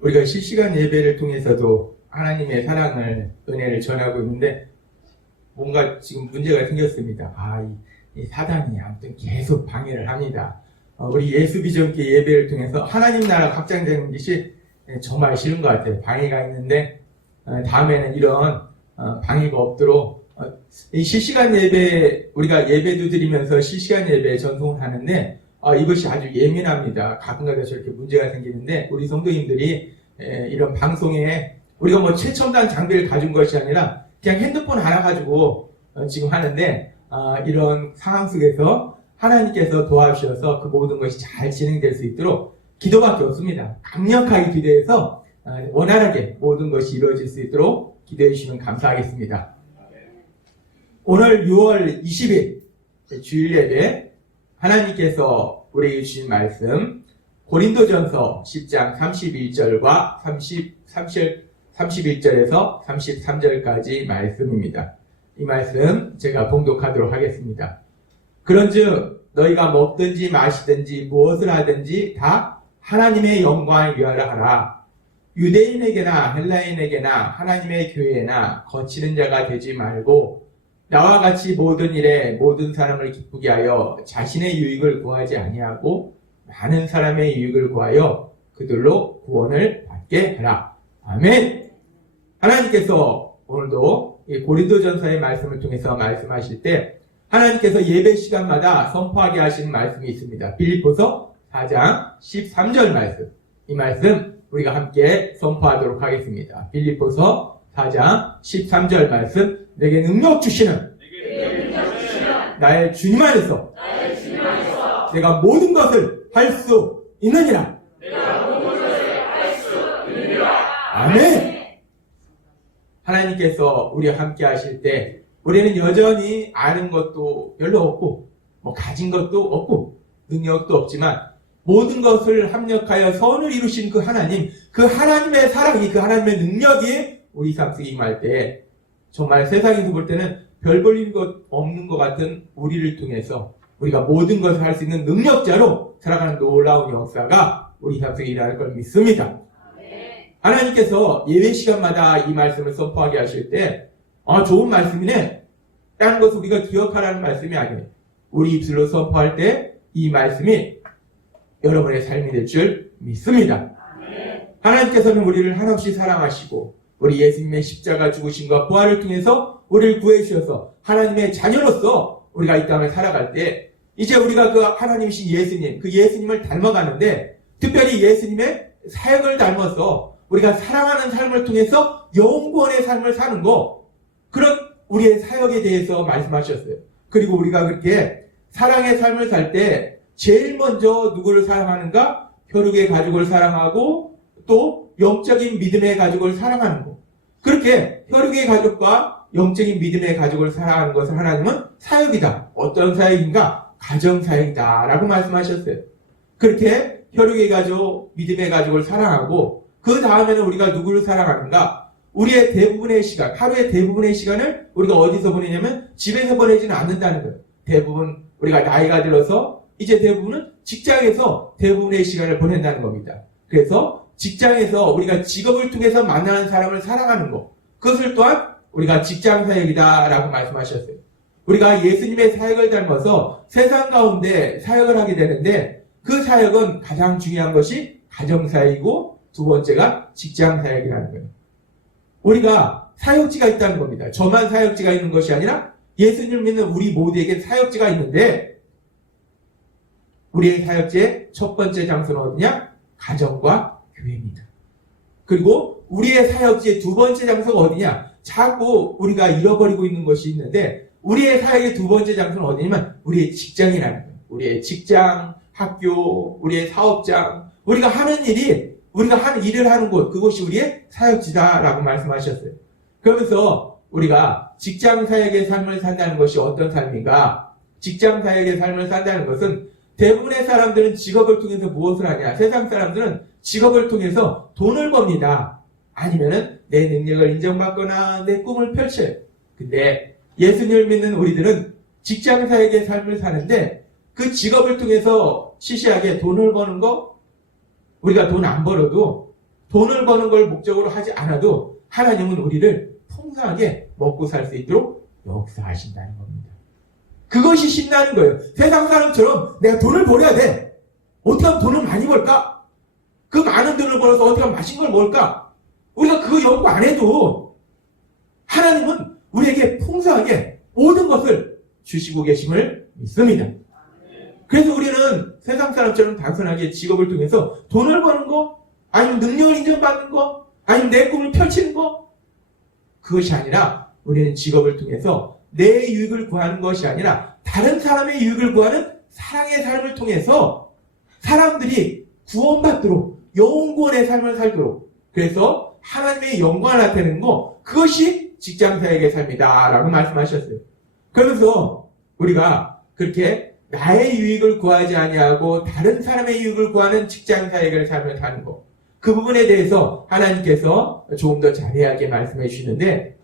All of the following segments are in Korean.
우리가 실시간 예배를 통해서도 하나님의 사랑을, 은혜를 전하고 있는데 뭔가 지금 문제가 생겼습니다. 이 사단이 아무튼 계속 방해를 합니다. 우리 예수비전교 예배를 통해서 하나님 나라 확장되는 것이 정말 싫은 것 같아요. 방해가 있는데 다음에는 이런 방해가 없도록 이 실시간 예배, 우리가 예배도 드리면서 실시간 예배 전송을 하는데 이것이 아주 예민합니다. 가끔가다 저렇게 문제가 생기는데 우리 성도님들이 이런 방송에 우리가 뭐 최첨단 장비를 가진 것이 아니라 그냥 핸드폰 하나 가지고 지금 하는데 이런 상황 속에서 하나님께서 도와주셔서 그 모든 것이 잘 진행될 수 있도록 기도밖에 없습니다. 강력하게 기도해서 원활하게 모든 것이 이루어질 수 있도록 기도해 주시면 감사하겠습니다. 오늘 6월 20일 주일 예배 하나님께서 우리에게 주신 말씀 고린도전서 10장 31절과 31절에서 33절까지 말씀입니다. 이 말씀 제가 봉독하도록 하겠습니다. 그런즉 너희가 먹든지 마시든지 무엇을 하든지 다 하나님의 영광을 위하여 하라. 유대인에게나 헬라인에게나 하나님의 교회나 거치는 자가 되지 말고 나와 같이 모든 일에 모든 사람을 기쁘게 하여 자신의 유익을 구하지 아니하고 많은 사람의 유익을 구하여 그들로 구원을 받게 하라. 아멘. 하나님께서 오늘도 고린도전서의 말씀을 통해서 말씀하실 때 하나님께서 예배 시간마다 선포하게 하시는 말씀이 있습니다. 빌립보서 4장 13절 말씀. 이 말씀 우리가 함께 선포하도록 하겠습니다. 빌립보서 4장 13절 말씀. 내게 능력 주시는 나의 주님 안에서 내가 모든 것을 할 수 있느니라. 아멘. 하나님께서 우리와 함께 하실 때 우리는 여전히 아는 것도 별로 없고 가진 것도 없고 능력도 없지만 모든 것을 합력하여 선을 이루신 그 하나님, 그 하나님의 사랑이, 그 하나님의 능력이 우리 삶 속에 임할 때 정말 세상에서 볼 때는 별 볼일 것 없는 것 같은 우리를 통해서 우리가 모든 것을 할 수 있는 능력자로 살아가는 놀라운 역사가 우리 삶 속에 일어날 걸 믿습니다. 하나님께서 예배 시간마다 이 말씀을 선포하게 하실 때 좋은 말씀이네. 다른 것을 우리가 기억하라는 말씀이 아니에요. 우리 입술로 선포할 때 이 말씀이 여러분의 삶이 될 줄 믿습니다. 하나님께서는 우리를 한없이 사랑하시고 우리 예수님의 십자가 죽으심과 부활을 통해서 우리를 구해주셔서 하나님의 자녀로서 우리가 이 땅을 살아갈 때 이제 우리가 그 하나님이신 예수님, 그 예수님을 닮아가는데 특별히 예수님의 사역을 닮아서 우리가 사랑하는 삶을 통해서 영원의 삶을 사는 거, 그런 우리의 사역에 대해서 말씀하셨어요. 그리고 우리가 그렇게 사랑의 삶을 살 때 제일 먼저 누구를 사랑하는가? 혈육의 가족을 사랑하고 또 영적인 믿음의 가족을 사랑하는 거. 그렇게 혈육의 가족과 영적인 믿음의 가족을 사랑하는 것을 하나님은 사역이다. 어떤 사역인가? 가정사역이다 라고 말씀하셨어요. 그렇게 혈육의 가족, 믿음의 가족을 사랑하고 그 다음에는 우리가 누구를 사랑하는가? 우리의 대부분의 시간, 하루의 대부분의 시간을 우리가 어디서 보내냐면 집에서 보내지는 않는다는 거예요. 대부분 우리가 나이가 들어서 이제 대부분은 직장에서 대부분의 시간을 보낸다는 겁니다. 그래서 직장에서 우리가 직업을 통해서 만나는 사람을 사랑하는 것, 그것을 또한 우리가 직장 사역이다 라고 말씀하셨어요. 우리가 예수님의 사역을 닮아서 세상 가운데 사역을 하게 되는데 그 사역은 가장 중요한 것이 가정사역이고 두 번째가 직장사역이라는 거예요. 우리가 사역지가 있다는 겁니다. 저만 사역지가 있는 것이 아니라 예수님을 믿는 우리 모두에게 사역지가 있는데 우리의 사역지의 첫 번째 장소는 어디냐? 가정과 교회입니다. 그리고 우리의 사역지의 두 번째 장소가 어디냐? 자꾸 우리가 잃어버리고 있는 것이 있는데 우리의 사역의 두 번째 장소는 어디냐면 우리의 직장이라는 거예요. 우리의 직장, 학교, 우리의 사업장, 우리가 하는 일을 하는 곳, 그곳이 우리의 사역지다라고 말씀하셨어요. 그러면서 우리가 직장 사역의 삶을 산다는 것이 어떤 삶인가? 직장 사역의 삶을 산다는 것은 대부분의 사람들은 직업을 통해서 무엇을 하냐? 세상 사람들은 직업을 통해서 돈을 법니다. 아니면은 내 능력을 인정받거나 내 꿈을 펼쳐요. 근데 예수님을 믿는 우리들은 직장 사역의 삶을 사는데 그 직업을 통해서 시시하게 돈을 버는 거, 우리가 돈 안 벌어도 돈을 버는 걸 목적으로 하지 않아도 하나님은 우리를 풍성하게 먹고 살 수 있도록 역사하신다는 겁니다. 그것이 신나는 거예요. 세상 사람처럼 내가 돈을 벌어야 돼. 어떻게 하면 돈을 많이 벌까? 그 많은 돈을 벌어서 어떻게 하면 맛있는 걸 먹을까? 우리가 그거 연구 안 해도 하나님은 우리에게 풍성하게 모든 것을 주시고 계심을 믿습니다. 그래서 우리는 세상 사람처럼 단순하게 직업을 통해서 돈을 버는 거, 아니면 능력을 인정받는 거, 아니면 내 꿈을 펼치는 거, 그것이 아니라 우리는 직업을 통해서 내 유익을 구하는 것이 아니라 다른 사람의 유익을 구하는 사랑의 삶을 통해서 사람들이 구원받도록 영원의 삶을 살도록, 그래서 하나님의 영광을 나타내는 거, 그것이 직장사역의 삶이다 라고 말씀하셨어요. 그러면서 우리가 그렇게 나의 유익을 구하지 아니하고 다른 사람의 유익을 구하는 직장사역의 삶을 사는 거, 그 부분에 대해서 하나님께서 조금 더 자세하게 말씀해 주시는데,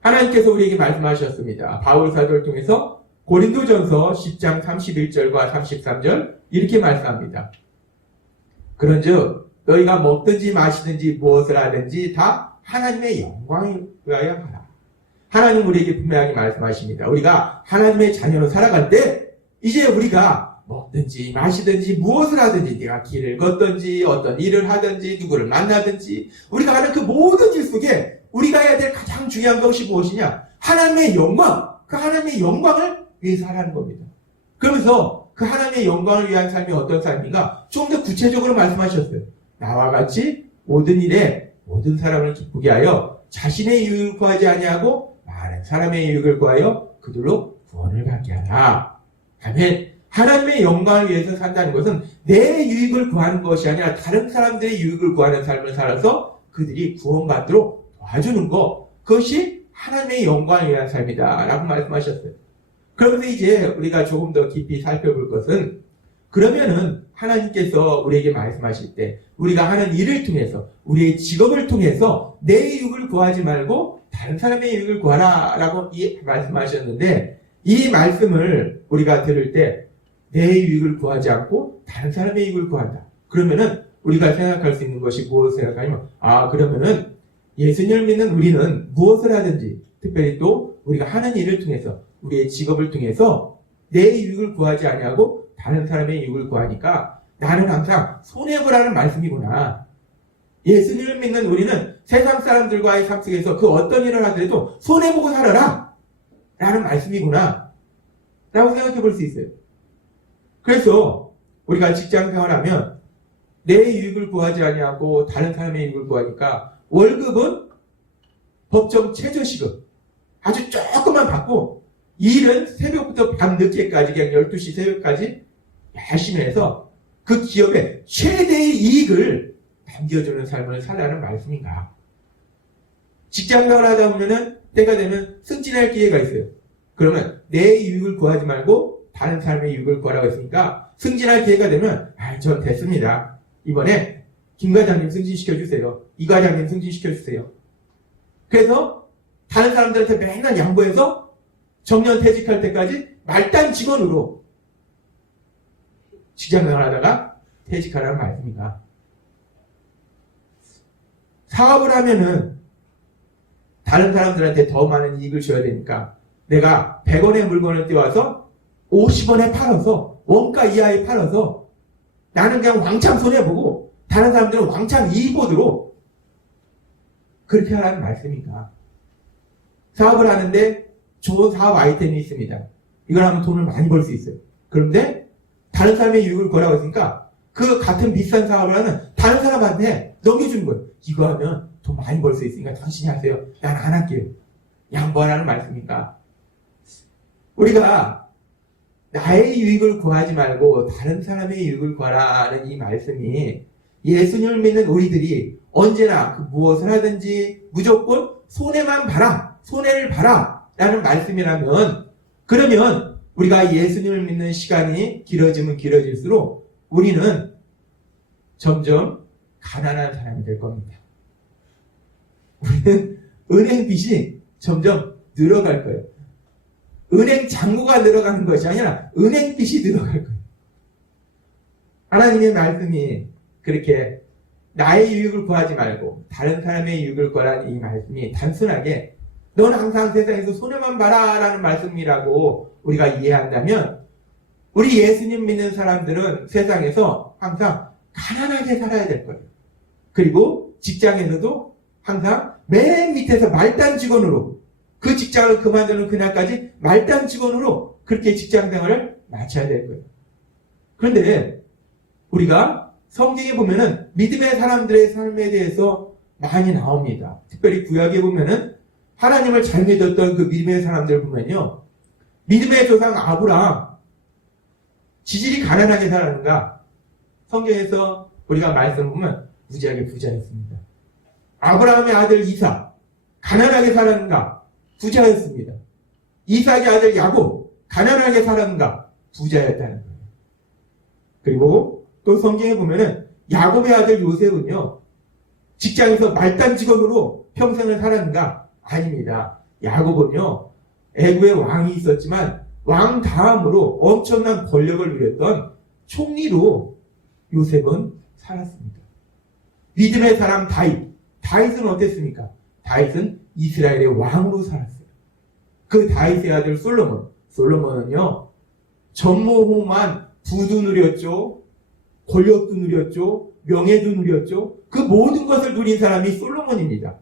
하나님께서 우리에게 말씀하셨습니다. 바울 사도를 통해서 고린도전서 10장 31절과 33절 이렇게 말씀합니다. 그런즉 너희가 먹든지 마시든지 무엇을 하든지 다 하나님의 영광을 위하여 하라. 하나님 우리에게 분명하게 말씀하십니다. 우리가 하나님의 자녀로 살아갈 때 이제 우리가 먹든지 마시든지 무엇을 하든지, 네가 길을 걷든지 어떤 일을 하든지 누구를 만나든지 우리가 하는 그 모든 일 속에 우리가 해야 될 가장 중요한 것이 무엇이냐? 하나님의 영광, 그 하나님의 영광을 위해서 하라는 겁니다. 그러면서 그 하나님의 영광을 위한 삶이 어떤 삶인가? 좀 더 구체적으로 말씀하셨어요. 나와 같이 모든 일에 모든 사람을 기쁘게 하여 자신의 유익을 구하지 아니하고 많은 사람의 유익을 구하여 그들로 구원을 받게 하라. 아멘. 하나님의 영광을 위해서 산다는 것은 내 유익을 구하는 것이 아니라 다른 사람들의 유익을 구하는 삶을 살아서 그들이 구원받도록 도와주는 것, 그것이 하나님의 영광을 위한 삶이다 라고 말씀하셨어요. 그러면서 이제 우리가 조금 더 깊이 살펴볼 것은, 그러면은 하나님께서 우리에게 말씀하실 때 우리가 하는 일을 통해서, 우리의 직업을 통해서 내 유익을 구하지 말고 다른 사람의 유익을 구하라 라고 말씀하셨는데, 이 말씀을 우리가 들을 때 내 유익을 구하지 않고 다른 사람의 유익을 구한다. 그러면은 우리가 생각할 수 있는 것이 무엇을 생각하냐면, 그러면은 예수님을 믿는 우리는 무엇을 하든지, 특별히 또 우리가 하는 일을 통해서, 우리의 직업을 통해서 내 유익을 구하지 아니하고 다른 사람의 유익을 구하니까 나는 항상 손해보라는 말씀이구나. 예수님을 믿는 우리는 세상 사람들과의 삶 속에서 그 어떤 일을 하더라도 손해보고 살아라 라는 말씀이구나 라고 생각해 볼 수 있어요. 그래서 우리가 직장 생활하면 내 유익을 구하지 아니하고 다른 사람의 유익을 구하니까 월급은 법정 최저시급 아주 조금만 받고, 일은 새벽부터 밤늦게까지, 그냥 12시 새벽까지 열심히 해서 그 기업의 최대의 이익을 남겨주는 삶을 살라는 말씀인가? 직장생활 하다 보면은 때가 되면 승진할 기회가 있어요. 그러면 내 유익을 구하지 말고 다른 사람의 유익을 구하라고 했으니까 승진할 기회가 되면 전 됐습니다. 이번에 김 과장님 승진시켜주세요. 이 과장님 승진시켜주세요. 그래서 다른 사람들한테 맨날 양보해서 정년 퇴직할 때까지 말단 직원으로 직장생활 하다가 퇴직하라는 말씀인가? 사업을 하면은 다른 사람들한테 더 많은 이익을 줘야 되니까 내가 100원의 물건을 떼와서 50원에 팔아서, 원가 이하에 팔아서 나는 그냥 왕창 손해보고 다른 사람들은 왕창 이익 보도록 그렇게 하라는 말씀인가? 사업을 하는데 좋은 사업 아이템이 있습니다. 이걸 하면 돈을 많이 벌 수 있어요. 그런데 다른 사람의 유익을 구하라고 했으니까 그 같은 비싼 사업을 하는 다른 사람한테 넘겨주는 거예요. 이거 하면 돈 많이 벌 수 있으니까 당신이 하세요. 난 안 할게요. 양보하라는 말씀이니까 우리가 나의 유익을 구하지 말고 다른 사람의 유익을 구하라는 이 말씀이 예수님을 믿는 우리들이 언제나 그 무엇을 하든지 무조건 손해만 봐라, 손해를 봐라 라는 말씀이라면, 그러면 우리가 예수님을 믿는 시간이 길어지면 길어질수록 우리는 점점 가난한 사람이 될 겁니다. 우리는 은행 빚이 점점 늘어갈 거예요. 은행 잔고가 늘어가는 것이 아니라 은행 빚이 늘어갈 거예요. 하나님의 말씀이 그렇게 나의 유익을 구하지 말고 다른 사람의 유익을 구하라는 이 말씀이 단순하게 너는 항상 세상에서 손해만 봐라 라는 말씀이라고 우리가 이해한다면 우리 예수님 믿는 사람들은 세상에서 항상 가난하게 살아야 될 거예요. 그리고 직장에서도 항상 맨 밑에서 말단 직원으로 그 직장을 그만두는 그날까지 말단 직원으로 그렇게 직장 생활을 마쳐야 될 거예요. 그런데 우리가 성경에 보면은 믿음의 사람들의 삶에 대해서 많이 나옵니다. 특별히 구약에 보면은 하나님을 잘 믿었던 그 믿음의 사람들 보면요. 믿음의 조상 아브라함 지질이 가난하게 살았는가? 성경에서 우리가 말씀 보면 무지하게 부자였습니다. 아브라함의 아들 이삭 가난하게 살았는가? 부자였습니다. 이삭의 아들 야곱 가난하게 살았는가? 부자였다는 거예요. 그리고 또 성경에 보면은 야곱의 아들 요셉은요. 직장에서 말단 직원으로 평생을 살았는가? 아닙니다. 야곱은요. 애굽에 왕이 있었지만 왕 다음으로 엄청난 권력을 누렸던 총리로 요셉은 살았습니다. 믿음의 사람 다윗은 어땠습니까? 다윗은 이스라엘의 왕으로 살았어요. 그 다윗의 아들 솔로몬은요. 전무후무한 부도 누렸죠. 권력도 누렸죠. 명예도 누렸죠. 그 모든 것을 누린 사람이 솔로몬입니다.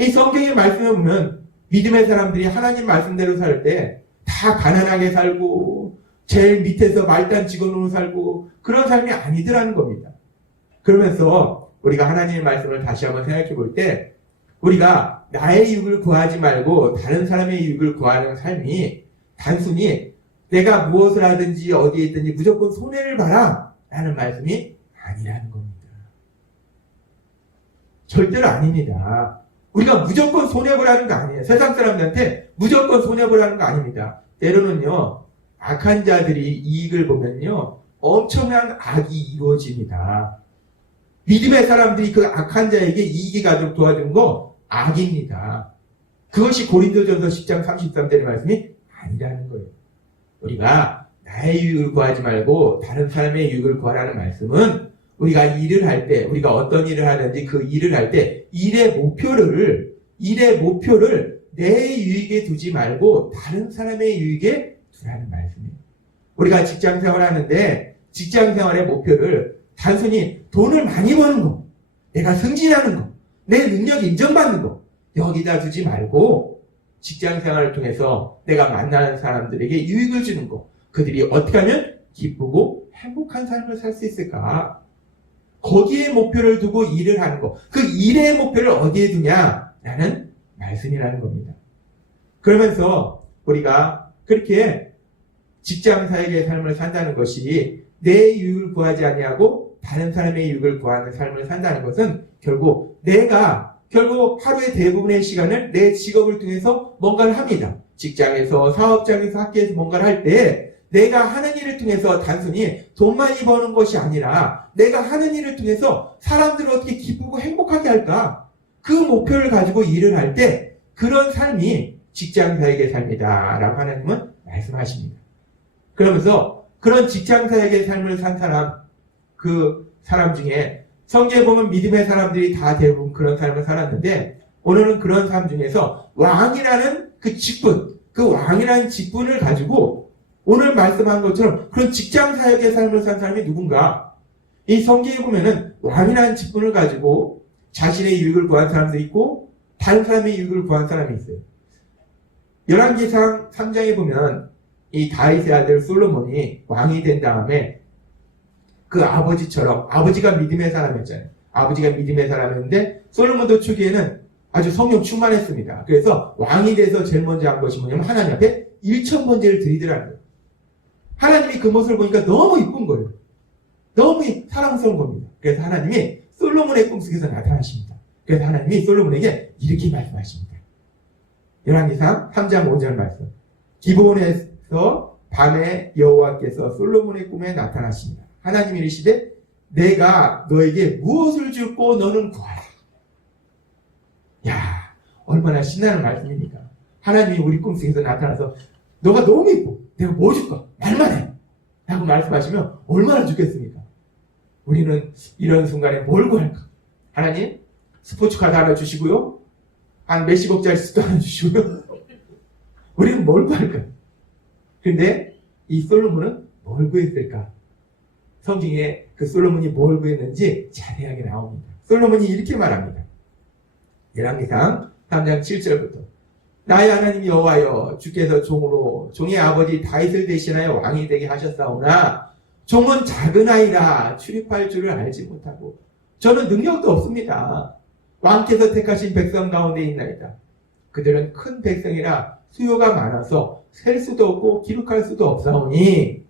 이 성경의 말씀에 보면 믿음의 사람들이 하나님 말씀대로 살 때 다 가난하게 살고 제일 밑에서 말단 직원으로 살고 그런 삶이 아니더라는 겁니다. 그러면서 우리가 하나님의 말씀을 다시 한번 생각해 볼 때 우리가 나의 유익을 구하지 말고 다른 사람의 유익을 구하는 삶이 단순히 내가 무엇을 하든지 어디에 있든지 무조건 손해를 봐라 라는 말씀이 아니라는 겁니다. 절대로 아닙니다. 우리가 무조건 손해보라는 거 아니에요. 세상 사람들한테 무조건 손해보라는 거 아닙니다. 때로는요, 악한 자들이 이익을 보면요, 엄청난 악이 이루어집니다. 믿음의 사람들이 그 악한 자에게 이익이 가도록 도와준 거 악입니다. 그것이 고린도전서 10장 33절의 말씀이 아니라는 거예요. 우리가 나의 유익을 구하지 말고 다른 사람의 유익을 구하라는 말씀은 우리가 일을 할 때, 우리가 어떤 일을 하든지 그 일을 할 때 일의 목표를 내 유익에 두지 말고 다른 사람의 유익에 두라는 말씀이에요. 우리가 직장 생활하는데 직장 생활의 목표를 단순히 돈을 많이 버는 거, 내가 승진하는 거, 내 능력이 인정받는 거 여기다 두지 말고 직장 생활을 통해서 내가 만나는 사람들에게 유익을 주는 거, 그들이 어떻게 하면 기쁘고 행복한 삶을 살 수 있을까? 거기에 목표를 두고 일을 하는 거. 그 일의 목표를 어디에 두냐라는 말씀이라는 겁니다. 그러면서 우리가 그렇게 직장 사역의 삶을 산다는 것이 내 유익을 구하지 아니하고 다른 사람의 유익을 구하는 삶을 산다는 것은 결국 하루의 대부분의 시간을 내 직업을 통해서 뭔가를 합니다. 직장에서, 사업장에서, 학교에서 뭔가를 할 때 내가 하는 일을 통해서 단순히 돈 많이 버는 것이 아니라 내가 하는 일을 통해서 사람들을 어떻게 기쁘고 행복하게 할까? 그 목표를 가지고 일을 할 때 그런 삶이 직장사역의 삶이다 라고 하나님은 말씀하십니다. 그러면서 그런 직장사역의 삶을 산 사람, 그 사람 중에 성경에 보면 믿음의 사람들이 다 대부분 그런 삶을 살았는데 오늘은 그런 삶 중에서 왕이라는 그 직분을 가지고 오늘 말씀한 것처럼 그런 직장 사역의 삶을 산 사람이 누군가? 이 성경에 보면은 왕이라는 직분을 가지고 자신의 유익을 구한 사람도 있고 다른 사람의 유익을 구한 사람이 있어요. 열왕기상 3장에 보면 이 다윗의 아들 솔로몬이 왕이 된 다음에 그 아버지처럼, 아버지가 믿음의 사람이었잖아요. 아버지가 믿음의 사람이었는데 솔로몬도 초기에는 아주 성령 충만했습니다. 그래서 왕이 돼서 제일 먼저 한 것이 뭐냐면 하나님 앞에 1,000번제를 드리더라는 거예요. 하나님이 그 모습을 보니까 너무 이쁜 거예요. 너무 사랑스러운 겁니다. 그래서 하나님이 솔로몬의 꿈속에서 나타나십니다. 그래서 하나님이 솔로몬에게 이렇게 말씀하십니다. 열왕기상 3장 5절 말씀. 기브온에서 밤에 여호와께서 솔로몬의 꿈에 나타나십니다. 하나님이 이르시되 내가 너에게 무엇을 주고 너는 구하라. 야, 얼마나 신나는 말씀입니까? 하나님이 우리 꿈속에서 나타나서 너가 너무 이뻐. 내가 뭐 줄까? 말만 해. 라고 말씀하시면 얼마나 좋겠습니까? 우리는 이런 순간에 뭘 구할까? 하나님, 스포츠카도 하나 주시고요. 한 몇십억짜리도 하나 주시고요. 우리는 뭘 구할까? 근데 이 솔로몬은 뭘 구했을까? 성경에 그 솔로몬이 뭘 구했는지 자세하게 나옵니다. 솔로몬이 이렇게 말합니다. 열왕기상 3장 7절부터 나의 하나님 여호와여, 주께서 종의 아버지 다윗을 대신하여 왕이 되게 하셨사오나 종은 작은 아이라 출입할 줄을 알지 못하고 저는 능력도 없습니다. 왕께서 택하신 백성 가운데 있나이다. 그들은 큰 백성이라 수요가 많아서 셀 수도 없고 기록할 수도 없사오니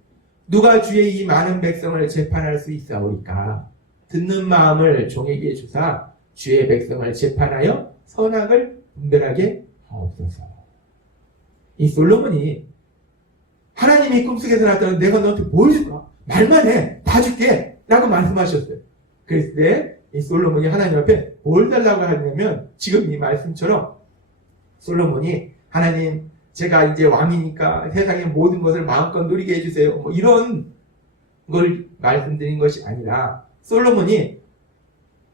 누가 주의 이 많은 백성을 재판할 수 있사오리까? 듣는 마음을 종에게 주사 주의 백성을 재판하여 선악을 분별하게 하옵소서. 이 솔로몬이 하나님이 꿈속에서 나타나 내가 너한테 뭘 줄까? 말만 해. 다 줄게. 라고 말씀하셨어요. 그랬을 때 이 솔로몬이 하나님 앞에 뭘 달라고 하냐면 지금 이 말씀처럼 솔로몬이 하나님 제가 이제 왕이니까 세상의 모든 것을 마음껏 누리게 해주세요. 뭐 이런 걸 말씀드린 것이 아니라 솔로몬이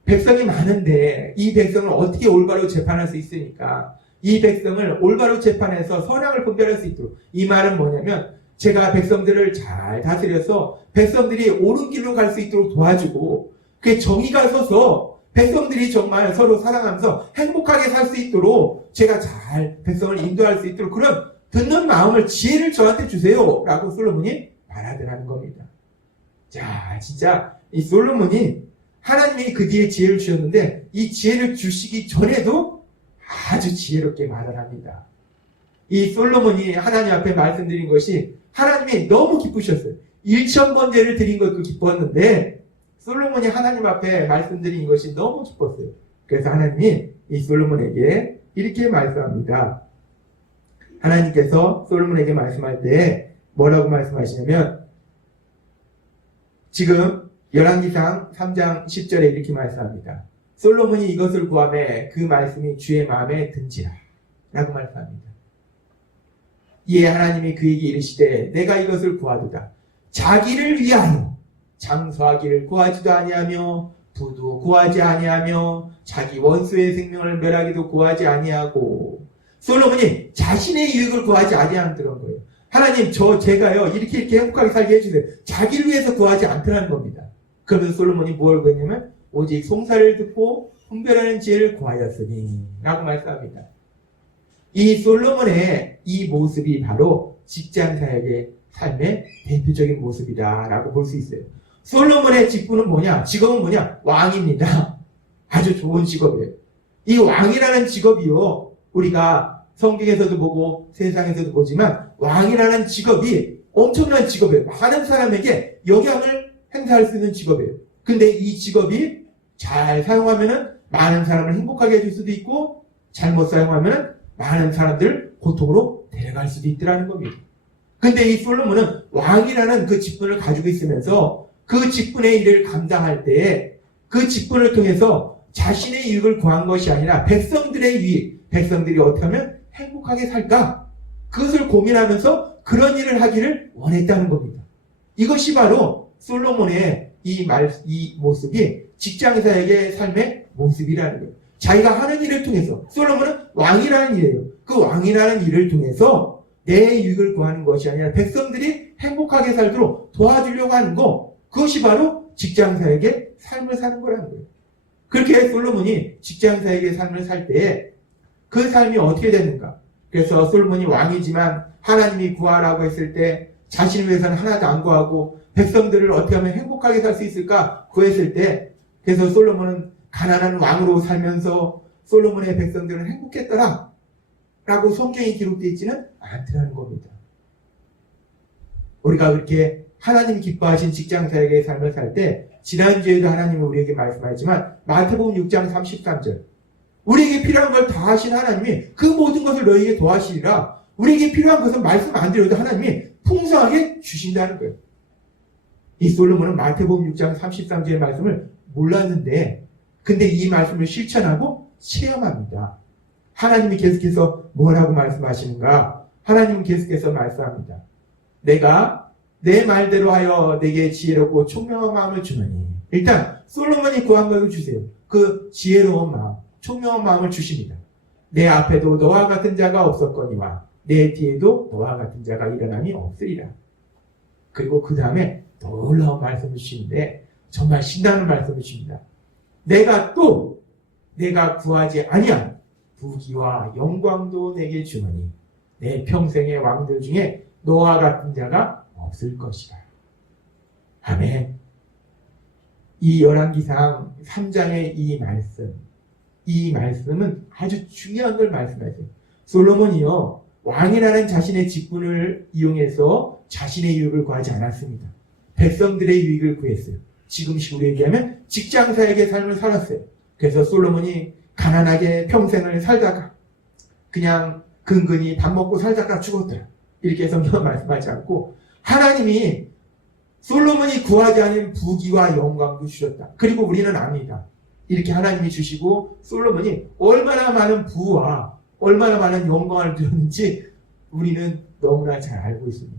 백성이 많은데 이 백성을 어떻게 올바로 재판할 수 있으니까 이 백성을 올바로 재판해서 선악을 분별할 수 있도록, 이 말은 뭐냐면 제가 백성들을 잘 다스려서 백성들이 옳은 길로 갈 수 있도록 도와주고 그 정의가 서서 백성들이 정말 서로 사랑하면서 행복하게 살 수 있도록 제가 잘 백성을 인도할 수 있도록 그런 듣는 마음을, 지혜를 저한테 주세요 라고 솔로몬이 말하더라는 겁니다. 자, 진짜 이 솔로몬이 하나님이 그 뒤에 지혜를 주셨는데 이 지혜를 주시기 전에도 아주 지혜롭게 말을 합니다. 이 솔로몬이 하나님 앞에 말씀드린 것이 하나님이 너무 기쁘셨어요. 1,000번제를 드린 것도 기뻤는데 솔로몬이 하나님 앞에 말씀드린 것이 너무 기뻤어요. 그래서 하나님이 이 솔로몬에게 이렇게 말씀합니다. 하나님께서 솔로몬에게 말씀할 때 뭐라고 말씀하시냐면 지금 열왕기상 3장 10절에 이렇게 말씀합니다. 솔로몬이 이것을 구하매 그 말씀이 주의 마음에 든지라 라고 말씀합니다. 이에 하나님이 그에게 이르시되 내가 이것을 구하도다. 자기를 위하여 장수하기를 구하지도 아니하며 부도 구하지 아니하며 자기 원수의 생명을 멸하기도 구하지 아니하고. 솔로몬이 자신의 유익을 구하지 아니하는 그런 거예요. 하나님 제가요 이렇게 행복하게 살게 해주세요. 자기를 위해서 구하지 않더라는 겁니다. 그러면서 솔로몬이 뭘 구했냐면 오직 송사를 듣고 분별하는 지혜를 구하였으니 라고 말씀합니다. 이 솔로몬의 이 모습이 바로 직장사역의 삶의 대표적인 모습이다 라고 볼 수 있어요. 솔로몬의 직분은 뭐냐? 직업은 뭐냐? 왕입니다. 아주 좋은 직업이에요. 이 왕이라는 직업이요, 우리가 성경에서도 보고 세상에서도 보지만 왕이라는 직업이 엄청난 직업이에요. 많은 사람에게 영향을 행사할 수 있는 직업이에요. 근데 이 직업이 잘 사용하면은 많은 사람을 행복하게 해줄 수도 있고 잘못 사용하면은 많은 사람들을 고통으로 데려갈 수도 있더라는 겁니다. 근데 이 솔로몬은 왕이라는 그 직분을 가지고 있으면서 그 직분의 일을 감당할 때 그 직분을 통해서 자신의 이익을 구한 것이 아니라 백성들의 유익, 백성들이 어떻게 하면 행복하게 살까? 그것을 고민하면서 그런 일을 하기를 원했다는 겁니다. 이것이 바로 솔로몬의 이 모습이 직장사역의 삶의 모습이라는 거예요. 자기가 하는 일을 통해서, 솔로몬은 왕이라는 일이에요. 그 왕이라는 일을 통해서 내 유익을 구하는 것이 아니라 백성들이 행복하게 살도록 도와주려고 하는 거, 그것이 바로 직장사역의 삶을 사는 거라는 거예요. 그렇게 솔로몬이 직장사역의 삶을 살 때에 그 삶이 어떻게 됐는가? 그래서 솔로몬이 왕이지만 하나님이 구하라고 했을 때 자신을 위해서는 하나도 안 구하고 백성들을 어떻게 하면 행복하게 살 수 있을까 구했을 때, 그래서 솔로몬은 가난한 왕으로 살면서 솔로몬의 백성들은 행복했더라 라고 성경에 기록되어 있지는 않더라는 겁니다. 우리가 그렇게 하나님이 기뻐하신 직장사역의 삶을 살 때 지난주에도 하나님은 우리에게 말씀하지만 마태복음 6장 33절 우리에게 필요한 걸 다 하신 하나님이 그 모든 것을 너희에게 도하시리라. 우리에게 필요한 것은 말씀 안 드려도 하나님이 풍성하게 주신다는 거예요. 이 솔로몬은 마태복음 6장 33절의 말씀을 몰랐는데 근데 이 말씀을 실천하고 체험합니다. 하나님이 계속해서 뭐라고 말씀하시는가? 하나님은 계속해서 말씀합니다. 내가 내 말대로 하여 내게 지혜롭고 총명한 마음을 주노니. 일단 솔로몬이 구한 것을 주세요. 그 지혜로운 마음, 총명한 마음을 주십니다. 내 앞에도 너와 같은 자가 없었거니와 내 뒤에도 너와 같은 자가 일어남이 없으리라. 그리고 그 다음에 놀라운 말씀을 주시는데 정말 신나는 말씀을 주십니다. 내가 구하지 아니한 부귀와 영광도 내게 주노니 내 평생의 왕들 중에 너와 같은 자가 없을 것이다. 아멘. 이 열왕기상 3장의 이 말씀은 아주 중요한 걸 말씀하세요. 솔로몬이요, 왕이라는 자신의 직분을 이용해서 자신의 유익을 구하지 않았습니다. 백성들의 유익을 구했어요. 지금식으로 얘기하면 직장사역의 삶을 살았어요. 그래서 솔로몬이 가난하게 평생을 살다가 그냥 근근히 밥 먹고 살다가 죽었더라. 이렇게 성경은 말씀하지 않고 하나님이 솔로몬이 구하지 않은 부귀와 영광도 주셨다. 그리고 우리는 압니다. 이렇게 하나님이 주시고 솔로몬이 얼마나 많은 부와 얼마나 많은 영광을 주었는지 우리는 너무나 잘 알고 있습니다.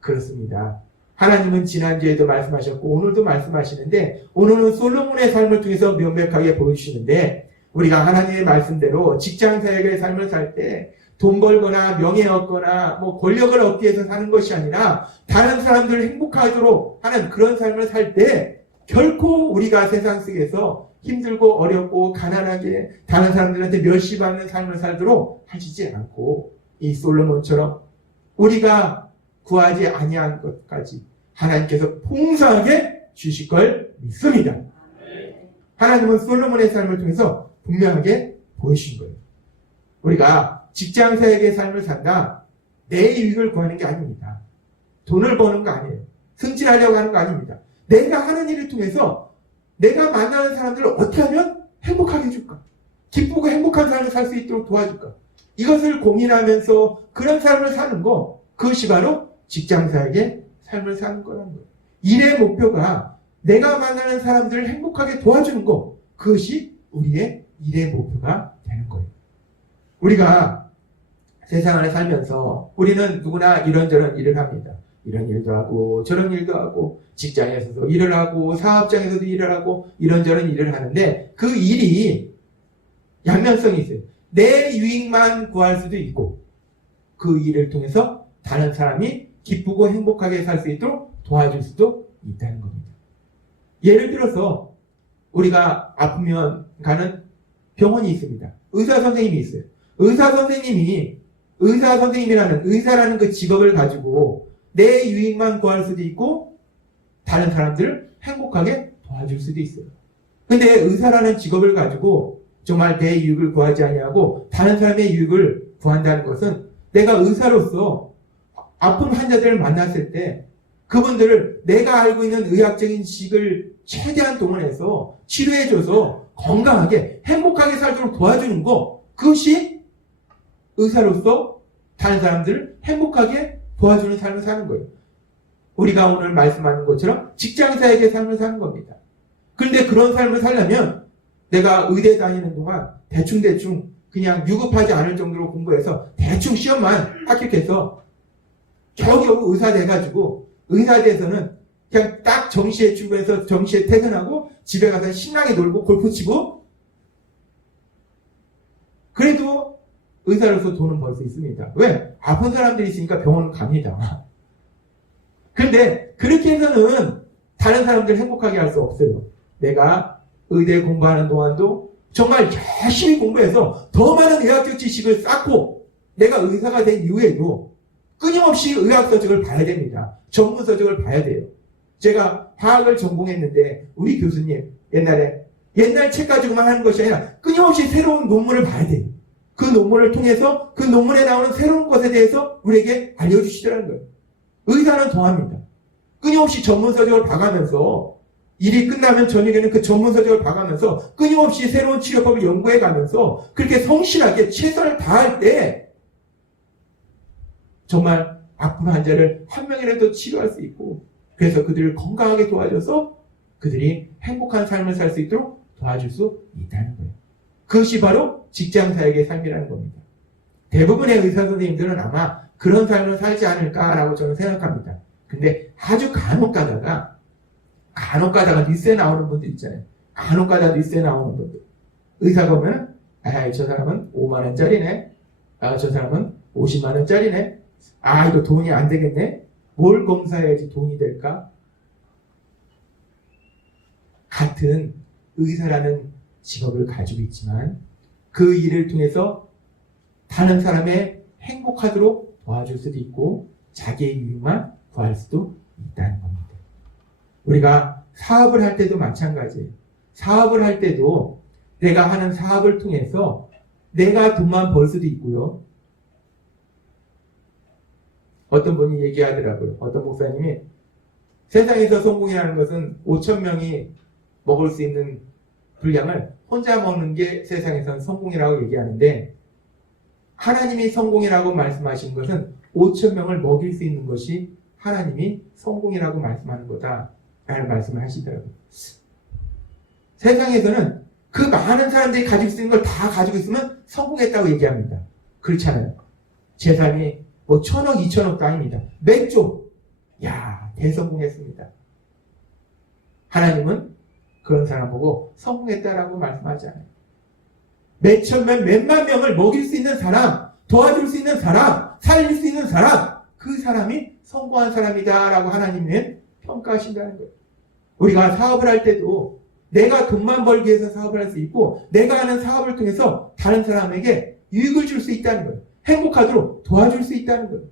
그렇습니다. 하나님은 지난주에도 말씀하셨고 오늘도 말씀하시는데 오늘은 솔로몬의 삶을 통해서 명백하게 보여주시는데 우리가 하나님의 말씀대로 직장사역의 삶을 살 때 돈 벌거나 명예 얻거나 권력을 얻기 위해서 사는 것이 아니라 다른 사람들을 행복하도록 하는 그런 삶을 살 때 결코 우리가 세상 속에서 힘들고 어렵고 가난하게 다른 사람들한테 멸시받는 삶을 살도록 하시지 않고 이 솔로몬처럼 우리가 구하지 아니한 것까지 하나님께서 풍성하게 주실 걸 믿습니다. 하나님은 솔로몬의 삶을 통해서 분명하게 보여주신 거예요. 우리가 직장사역의 삶을 산다. 내 유익을 구하는 게 아닙니다. 돈을 버는 거 아니에요. 승진하려고 하는 거 아닙니다. 내가 하는 일을 통해서 내가 만나는 사람들을 어떻게 하면 행복하게 해줄까? 기쁘고 행복한 삶을 살 수 있도록 도와줄까? 이것을 고민하면서 그런 삶을 사는 거, 그것이 바로 직장사역의 삶을 사는 거라는 거예요. 일의 목표가 내가 만나는 사람들을 행복하게 도와주는 거, 그것이 우리의 일의 목표가 되는 거예요. 우리가 세상을 살면서 우리는 누구나 이런저런 일을 합니다. 이런 일도 하고 저런 일도 하고 직장에서도 일을 하고 사업장에서도 일을 하고 이런저런 일을 하는데 그 일이 양면성이 있어요. 내 유익만 구할 수도 있고 그 일을 통해서 다른 사람이 기쁘고 행복하게 살 수 있도록 도와줄 수도 있다는 겁니다. 예를 들어서 우리가 아프면 가는 병원이 있습니다. 의사 선생님이 있어요. 의사 선생님이라는 의사라는 그 직업을 가지고 내 유익만 구할 수도 있고 다른 사람들을 행복하게 도와줄 수도 있어요. 근데 의사라는 직업을 가지고 정말 내 유익을 구하지 아니하고 다른 사람의 유익을 구한다는 것은 내가 의사로서 아픈 환자들을 만났을 때 그분들을 내가 알고 있는 의학적인 지식을 최대한 동원해서 치료해줘서 건강하게 행복하게 살도록 도와주는 거, 그것이 의사로서 다른 사람들을 행복하게 도와주는 삶을 사는 거예요. 우리가 오늘 말씀하는 것처럼 직장사역의 삶을 사는 겁니다. 그런데 그런 삶을 살려면 내가 의대 다니는 동안 대충 그냥 유급하지 않을 정도로 공부해서 대충 시험만 합격해서 겨우겨우 의사 돼가지고 의사 돼서는 그냥 딱 정시에 출근해서 정시에 퇴근하고 집에 가서 신나게 놀고 골프 치고 그래도 의사로서 돈은 벌 수 있습니다. 왜? 아픈 사람들이 있으니까 병원을 갑니다. 그런데 그렇게 해서는 다른 사람들 행복하게 할 수 없어요. 내가 의대 공부하는 동안도 정말 열심히 공부해서 더 많은 의학적 지식을 쌓고 내가 의사가 된 이후에도 끊임없이 의학서적을 봐야 됩니다. 전문서적을 봐야 돼요. 제가 화학을 전공했는데 우리 교수님 옛날 책 가지고만 하는 것이 아니라 끊임없이 새로운 논문을 봐야 돼요. 그 논문을 통해서 그 논문에 나오는 새로운 것에 대해서 우리에게 알려주시더라는 거예요. 의사는 더합니다. 끊임없이 전문서적을 봐가면서 일이 끝나면 저녁에는 그 전문서적을 봐가면서 끊임없이 새로운 치료법을 연구해가면서 그렇게 성실하게 최선을 다할 때 정말 아픈 환자를 한 명이라도 치료할 수 있고 그래서 그들을 건강하게 도와줘서 그들이 행복한 삶을 살 수 있도록 도와줄 수 있다는 거예요. 그것이 바로 직장사역의 삶이라는 겁니다. 대부분의 의사 선생님들은 아마 그런 삶을 살지 않을까라고 저는 생각합니다. 근데 아주 간혹 가다가 뉴스에 나오는 분들 있잖아요. 간혹 가다가 뉴스에 나오는 분들. 의사가 보면 저 사람은 5만 원짜리네. 저 사람은 50만 원짜리네. 이거 돈이 안 되겠네. 뭘 검사해야지 돈이 될까? 같은 의사라는 직업을 가지고 있지만 그 일을 통해서 다른 사람의 행복하도록 도와줄 수도 있고 자기의 이익만 구할 수도 있다는 겁니다. 우리가 사업을 할 때도 마찬가지예요. 사업을 할 때도 내가 하는 사업을 통해서 내가 돈만 벌 수도 있고요. 어떤 분이 얘기하더라고요. 어떤 목사님이 세상에서 성공이라는 것은 5천 명이 먹을 수 있는 분량을 혼자 먹는 게 세상에선 성공이라고 얘기하는데 하나님이 성공이라고 말씀하신 것은 5천 명을 먹일 수 있는 것이 하나님이 성공이라고 말씀하는 거다라는 말씀을 하시더라고요. 세상에서는 그 많은 사람들이 가지고 있는 걸 다 가지고 있으면 성공했다고 얘기합니다. 그렇잖아요. 재산이 뭐 1,000억, 2,000억도 아닙니다. 몇 조. 대성공했습니다. 하나님은 그런 사람 보고 성공했다라고 말씀하지 않아요. 몇천 명, 몇만 명을 먹일 수 있는 사람, 도와줄 수 있는 사람, 살릴 수 있는 사람, 그 사람이 성공한 사람이다라고 하나님은 평가하신다는 거예요. 우리가 사업을 할 때도 내가 돈만 벌기 위해서 사업을 할 수 있고 내가 하는 사업을 통해서 다른 사람에게 유익을 줄 수 있다는 거예요. 행복하도록 도와줄 수 있다는 거예요.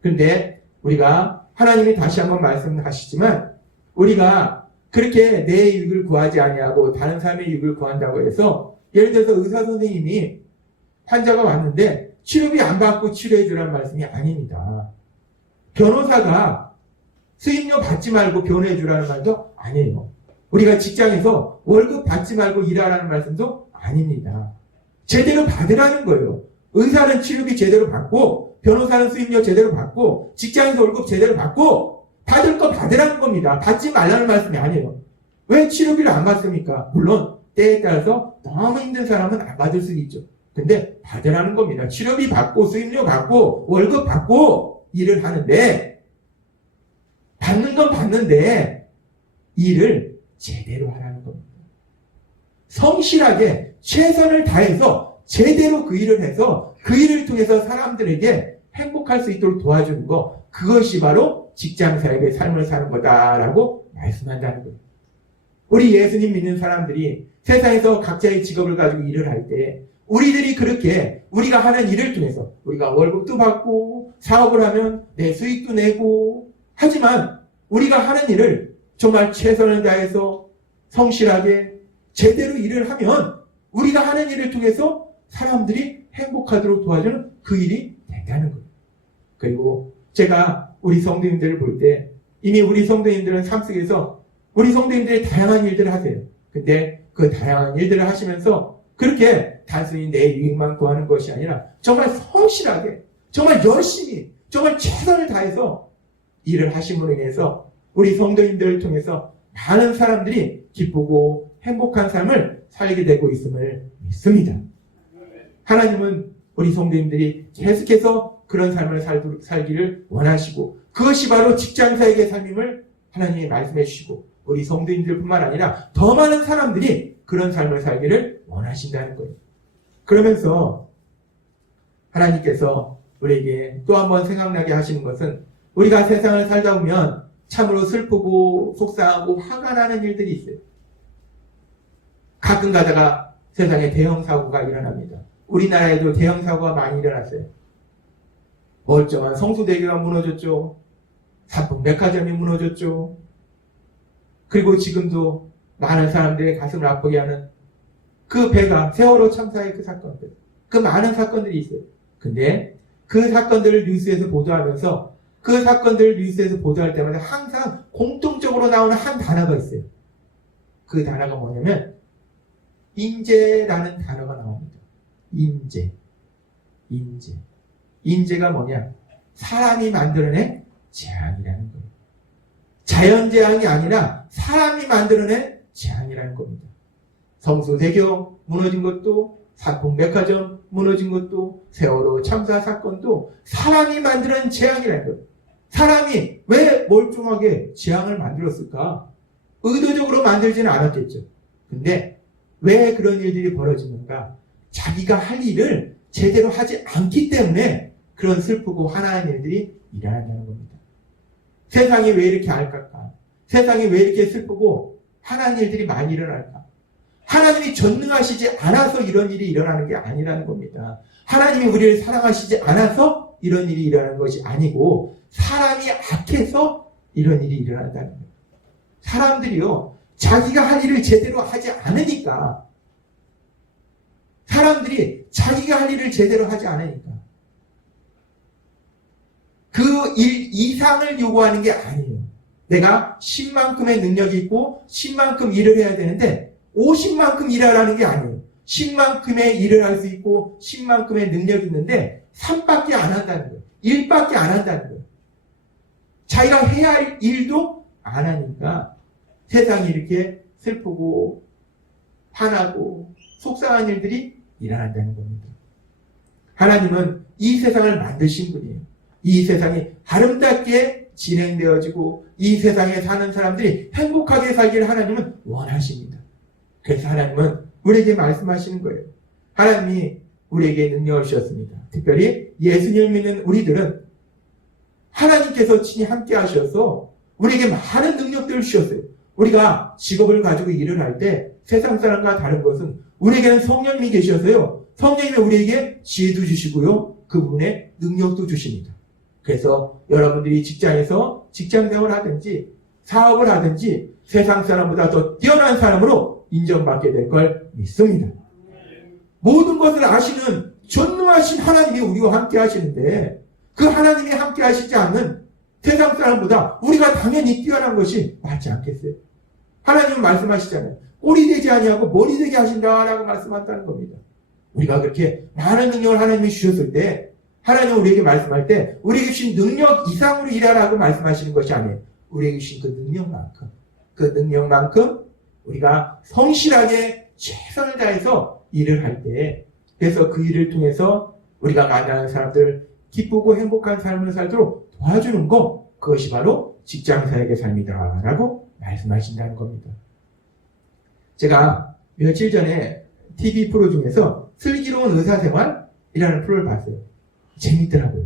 그런데 우리가 하나님이 다시 한번 말씀하시지만 우리가 그렇게 내 유익을 구하지 아니하고 다른 사람의 유익을 구한다고 해서 예를 들어서 의사 선생님이 환자가 왔는데 치료비 안 받고 치료해 주라는 말씀이 아닙니다. 변호사가 수임료 받지 말고 변호해 주라는 말도 아니에요. 우리가 직장에서 월급 받지 말고 일하라는 말씀도 아닙니다. 제대로 받으라는 거예요. 의사는 치료비 제대로 받고 변호사는 수임료 제대로 받고 직장에서 월급 제대로 받고 받을 거 받으라는 겁니다. 받지 말라는 말씀이 아니에요. 왜 치료비를 안 받습니까? 물론 때에 따라서 너무 힘든 사람은 안 받을 수도 있죠. 근데 받으라는 겁니다. 치료비 받고 수임료 받고 월급 받고 일을 하는데 받는 건 받는데 일을 제대로 하라는 겁니다. 성실하게 최선을 다해서 제대로 그 일을 해서 그 일을 통해서 사람들에게 행복할 수 있도록 도와주는 거, 그것이 바로 직장사역의 삶을 사는 거다라고 말씀한다는 거예요. 우리 예수님 믿는 사람들이 세상에서 각자의 직업을 가지고 일을 할 때 우리들이 그렇게 우리가 하는 일을 통해서 우리가 월급도 받고 사업을 하면 내 수익도 내고 하지만 우리가 하는 일을 정말 최선을 다해서 성실하게 제대로 일을 하면 우리가 하는 일을 통해서 사람들이 행복하도록 도와주는 그 일이 된다는 거예요. 그리고 제가 우리 성도님들을 볼 때 이미 우리 성도님들은 삶 속에서 우리 성도님들이 다양한 일들을 하세요. 근데 그 다양한 일들을 하시면서 그렇게 단순히 내 유익만 구하는 것이 아니라 정말 성실하게, 정말 열심히, 정말 최선을 다해서 일을 하심으로 인해서 우리 성도님들을 통해서 많은 사람들이 기쁘고 행복한 삶을 살게 되고 있음을 믿습니다. 하나님은 우리 성도님들이 계속해서 그런 삶을 살기를 원하시고 그것이 바로 직장사역의 삶임을 하나님이 말씀해 주시고 우리 성도님들뿐만 아니라 더 많은 사람들이 그런 삶을 살기를 원하신다는 거예요. 그러면서 하나님께서 우리에게 또 한 번 생각나게 하시는 것은 우리가 세상을 살다 보면 참으로 슬프고 속상하고 화가 나는 일들이 있어요. 가끔 가다가 세상에 대형 사고가 일어납니다. 우리나라에도 대형 사고가 많이 일어났어요. 멀쩡한 성수대교가 무너졌죠. 삼풍 백화점이 무너졌죠. 그리고 지금도 많은 사람들의 가슴을 아프게 하는 그 배가 세월호 참사의 그 사건들, 그 많은 사건들이 있어요. 근데 그 사건들을 뉴스에서 보도하면서 그 사건들을 뉴스에서 보도할 때마다 항상 공통적으로 나오는 한 단어가 있어요. 그 단어가 뭐냐면 인재라는 단어가 나옵니다. 인재. 인재가 뭐냐? 사람이 만들어낸 재앙이라는 거예요. 자연재앙이 아니라 사람이 만들어낸 재앙이라는 겁니다. 성수대교 무너진 것도, 삼풍백화점 무너진 것도, 세월호 참사 사건도 사람이 만들어낸 재앙이라는 거예요. 사람이 왜 멀쩡하게 재앙을 만들었을까? 의도적으로 만들지는 않았겠죠. 근데 왜 그런 일들이 벌어지는가? 자기가 할 일을 제대로 하지 않기 때문에 그런 슬프고 화나는 일들이 일어난다는 겁니다. 세상이 왜 이렇게 알까까? 세상이 왜 이렇게 슬프고 화나는 일들이 많이 일어날까? 하나님이 전능하시지 않아서 이런 일이 일어나는 게 아니라는 겁니다. 하나님이 우리를 사랑하시지 않아서 이런 일이 일어나는 것이 아니고 사람이 악해서 이런 일이 일어난다는 거예요. 사람들이요, 자기가 할 일을 제대로 하지 않으니까, 사람들이 자기가 할 일을 제대로 하지 않으니까 그 일 이상을 요구하는 게 아니에요. 내가 10만큼의 능력이 있고 10만큼 일을 해야 되는데 50만큼 일하라는 게 아니에요. 10만큼의 일을 할 수 있고 10만큼의 능력이 있는데 3밖에 안 한다는 거예요. 1밖에 안 한다는 거예요. 자기가 해야 할 일도 안 하니까 세상이 이렇게 슬프고 화나고 속상한 일들이 일어난다는 겁니다. 하나님은 이 세상을 만드신 분이에요. 이 세상이 아름답게 진행되어지고 이 세상에 사는 사람들이 행복하게 살기를 하나님은 원하십니다. 그래서 하나님은 우리에게 말씀하시는 거예요. 하나님이 우리에게 능력을 주셨습니다. 특별히 예수님을 믿는 우리들은 하나님께서 친히 함께 하셔서 우리에게 많은 능력들을 주셨어요. 우리가 직업을 가지고 일을 할 때 세상 사람과 다른 것은 우리에게는 성령님이 계셔서요. 성령님이 우리에게 지혜도 주시고요. 그 부분에 능력도 주십니다. 그래서 여러분들이 직장에서 직장생활을 하든지 사업을 하든지 세상 사람보다 더 뛰어난 사람으로 인정받게 될 걸 믿습니다. 모든 것을 아시는 전능하신 하나님이 우리와 함께 하시는데 그 하나님이 함께 하시지 않는 세상 사람보다 우리가 당연히 뛰어난 것이 맞지 않겠어요? 하나님은 말씀하시잖아요. 꼴이 되지 아니하고 머리 되게 하신다라고 말씀한다는 겁니다. 우리가 그렇게 많은 능력을 하나님이 주셨을 때 하나님은 우리에게 말씀할 때 우리에게 주신 능력 이상으로 일하라고 말씀하시는 것이 아니에요. 우리에게 주신 그 능력만큼 우리가 성실하게 최선을 다해서 일을 할 때 그래서 그 일을 통해서 우리가 만나는 사람들 기쁘고 행복한 삶을 살도록 도와주는 것 그것이 바로 직장사역의 삶이다 라고 말씀하신다는 겁니다. 제가 며칠 전에 TV 프로 중에서 슬기로운 의사생활이라는 프로를 봤어요. 재밌더라고요.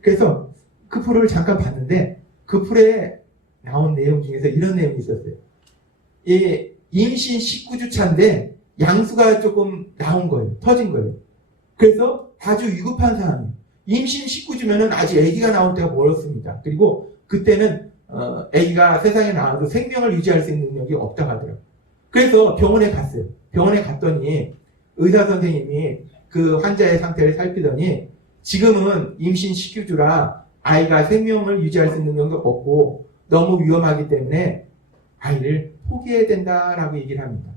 그래서 그 프로를 잠깐 봤는데 그 프로에 나온 내용 중에서 이런 내용이 있었어요. 임신 19주 차인데 양수가 조금 나온 거예요. 터진 거예요. 그래서 아주 위급한 상황이에요. 임신 19주면은 아직 아기가 나올 때가 멀었습니다. 그리고 그때는 아기가 세상에 나와도 생명을 유지할 수 있는 능력이 없다고 하더라고요. 그래서 병원에 갔어요. 병원에 갔더니 의사 선생님이 그 환자의 상태를 살피더니 지금은 임신 19주라 아이가 생명을 유지할 수 있는 능력이 없고 너무 위험하기 때문에 아이를 포기해야 된다라고 얘기를 합니다.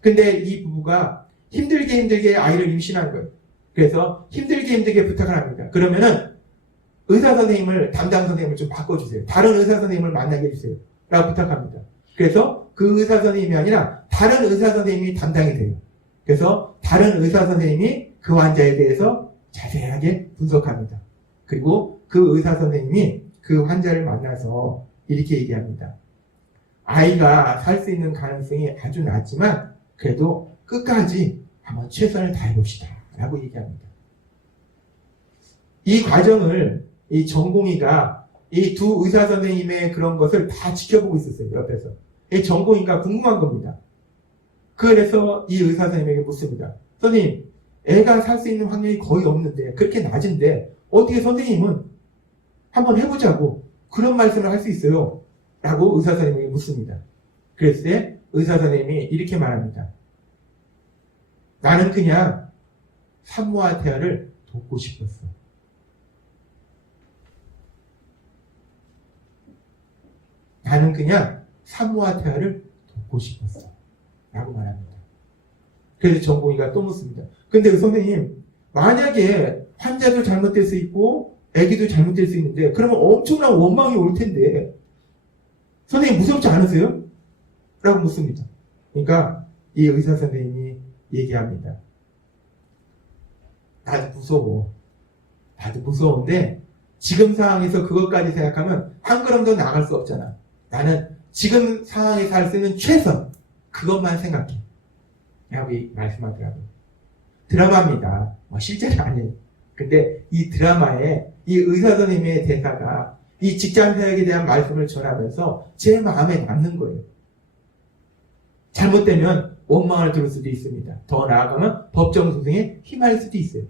근데 이 부부가 힘들게 아이를 임신한 거예요. 그래서 힘들게 부탁을 합니다. 그러면은 의사 선생님을 담당 선생님을 좀 바꿔주세요. 다른 의사 선생님을 만나게 해주세요. 라고 부탁합니다. 그래서 그 의사 선생님이 아니라 다른 의사 선생님이 담당이 돼요. 그래서 다른 의사 선생님이 그 환자에 대해서 자세하게 분석합니다. 그리고 그 의사 선생님이 그 환자를 만나서 이렇게 얘기합니다. 아이가 살 수 있는 가능성이 아주 낮지만 그래도 끝까지 한번 최선을 다해봅시다. 라고 얘기합니다. 이 과정을 이 전공의가 이 두 의사 선생님의 그런 것을 다 지켜보고 있었어요. 옆에서. 이 전공의가 궁금한 겁니다. 그래서 이 의사 선생님에게 묻습니다. 선생님, 애가 살 수 있는 확률이 거의 없는데 그렇게 낮은데 어떻게 선생님은 한번 해보자고 그런 말씀을 할 수 있어요? 라고 의사 선생님에게 묻습니다. 그랬을 때 의사 선생님이 이렇게 말합니다. 나는 그냥 산모와 태아를 돕고 싶었어. 나는 그냥 산모와 태아를 돕고 싶었어. 라고 말합니다. 그래서 전공의가 또 묻습니다. 근데 그 선생님, 만약에 환자도 잘못될 수 있고 아기도 잘못될 수 있는데 그러면 엄청난 원망이 올 텐데 선생님 무섭지 않으세요? 라고 묻습니다. 그러니까 이 의사 선생님이 얘기합니다. 나도 무서워. 나도 무서운데 지금 상황에서 그것까지 생각하면 한 걸음 더 나갈 수 없잖아. 나는 지금 상황에서 할 수 있는 최선, 그것만 생각해. 라고 말씀하더라고요. 드라마입니다. 실제는 아니에요. 근데 이 드라마에 이 의사 선생님의 대사가 이 직장 사역에 대한 말씀을 전하면서 제 마음에 남는 거예요. 잘못되면 원망을 들을 수도 있습니다. 더 나아가면 법정 소송에 휘말릴 수도 있어요.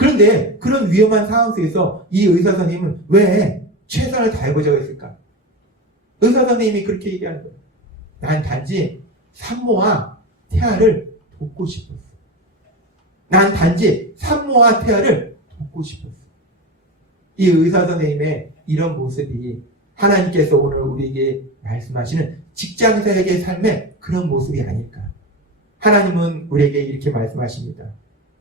그런데 그런 위험한 상황 속에서 이 의사 선생님은 왜 최선을 다해보자고 했을까? 의사 선생님이 그렇게 얘기하는 거예요. 난 단지 산모와 태아를 돕고 싶었어. 난 단지 산모와 태아를 돕고 싶었어. 이 의사 선생님의 이런 모습이 하나님께서 오늘 우리에게 말씀하시는 직장사역의 삶의 그런 모습이 아닐까. 하나님은 우리에게 이렇게 말씀하십니다.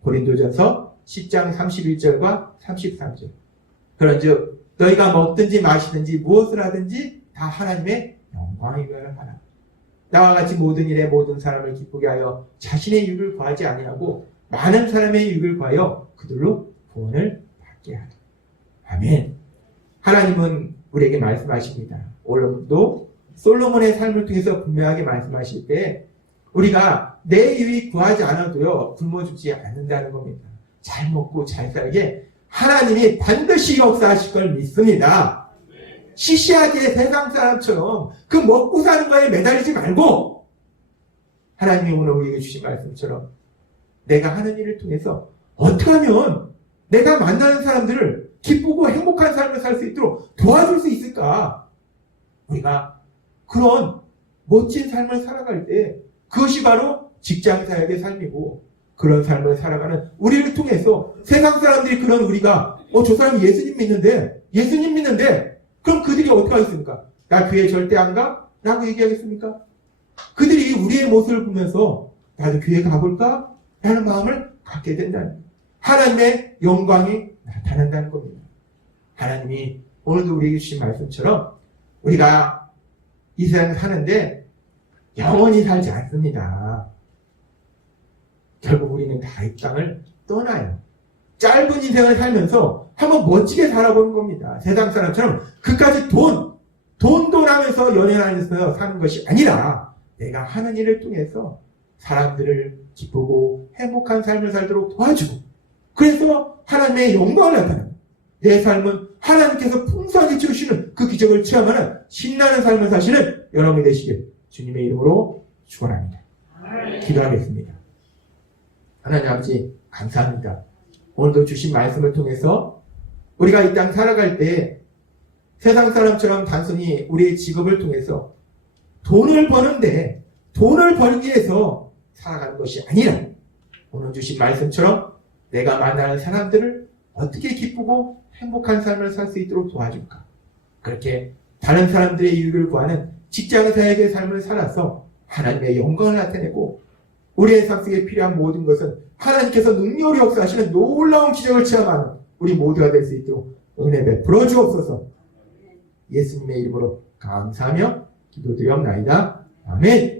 고린도전서 10장 31절과 33절. 그런즉 너희가 먹든지 마시든지 무엇을 하든지 다 하나님의 영광을 위하여 하라. 나와 같이 모든 일에 모든 사람을 기쁘게 하여 자신의 유익을 구하지 아니하고 많은 사람의 유익을 구하여 그들로 구원을 받게 하라. 아멘. 하나님은 우리에게 말씀하십니다. 오늘도 솔로몬의 삶을 통해서 분명하게 말씀하실 때 우리가 내 유익 구하지 않아도요 굶어 죽지 않는다는 겁니다. 잘 먹고 잘 살게 하나님이 반드시 역사하실 걸 믿습니다. 시시하게 세상 사람처럼 그 먹고 사는 거에 매달리지 말고 하나님이 오늘 우리에게 주신 말씀처럼 내가 하는 일을 통해서 어떻게 하면 내가 만나는 사람들을 기쁘고 행복한 삶을 살 수 있도록 도와줄 수 있을까? 우리가 그런 멋진 삶을 살아갈 때 그것이 바로 직장사역의 삶이고 그런 삶을 살아가는 우리를 통해서 세상 사람들이 그런 우리가 저 사람이 예수님 믿는데 그럼 그들이 어떻게 하겠습니까? 나 교회 절대 안 가? 라고 얘기하겠습니까? 그들이 우리의 모습을 보면서 나도 교회 가볼까? 라는 마음을 갖게 된다는 하나님의 영광이 나타난다는 겁니다. 하나님이 오늘도 우리에게 주신 말씀처럼 우리가 이 세상을 사는데 영원히 살지 않습니다. 결국 우리는 다 이 땅을 떠나요. 짧은 인생을 살면서 한번 멋지게 살아보는 겁니다. 세상 사람처럼 그까지 돈도 나면서 연애하면서 사는 것이 아니라 내가 하는 일을 통해서 사람들을 기쁘고 행복한 삶을 살도록 도와주고 그래서 하나님의 영광을 나타내는 내 삶은 하나님께서 풍성하게 주시는 그 기적을 체험하는 신나는 삶을 사시는 여러분이 되시길 주님의 이름으로 축원합니다. 기도하겠습니다. 하나님 아버지 감사합니다. 오늘도 주신 말씀을 통해서 우리가 이 땅 살아갈 때 세상 사람처럼 단순히 우리의 직업을 통해서 돈을 버는데 돈을 벌기 위해서 살아가는 것이 아니라 오늘 주신 말씀처럼 내가 만나는 사람들을 어떻게 기쁘고 행복한 삶을 살 수 있도록 도와줄까? 그렇게 다른 사람들의 이익을 구하는 직장사역의 삶을 살아서 하나님의 영광을 나타내고 우리의 삶 속에 필요한 모든 것은 하나님께서 능력으로 역사하시는 놀라운 기적을 체험하는 우리 모두가 될 수 있도록 은혜 베풀어 주옵소서. 예수님의 이름으로 감사하며 기도드리옵나이다. 아멘.